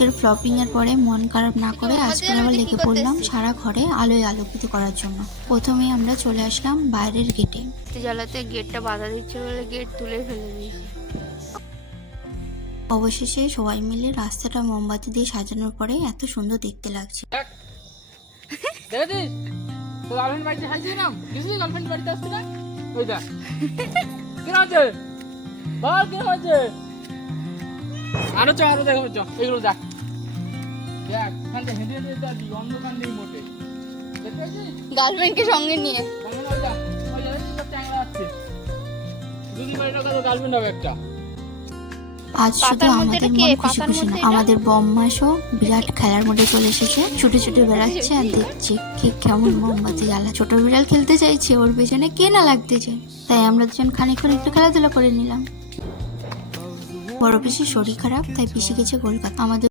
আজকের ফ্লপিং এর পরে মন খারাপ না করে আজকে আবার লেগে পড়লাম সারা ঘরে আলোয় আলোকিত করার জন্য। প্রথমেই আমরা চলে আসলাম বাইরের গেটে। জ্বালাতে গেটটা বাধা দিচ্ছে বলে গেট তুলে ফেলে দিয়েছি। অবশেষে সবাই মিলে রাস্তাটা মোমবাতি দিয়ে সাজানোর পরে এত সুন্দর দেখতে লাগছে। গার্লফ্রেন্ডকে সঙ্গে নিয়ে আজ শুধু আমাদের মন খুশি খুশি না, আমাদের বম্মাসও বিরাট খেলার মধ্যে চলে এসেছে। ছুটে ছুটে বেড়াচ্ছে আর দেখছে কে কেমন মোমবাতি জ্বালা। ছোট বিড়াল খেলতে চাইছে, ওর পেছনে কে না লাগতেছে। তাই আমরা দুজন খানিকক্ষণ একটু খেলাধুলা করে নিলাম। বড় পিসির শরীর খারাপ, তাই পিসি গেছে কলকাতা। আমাদের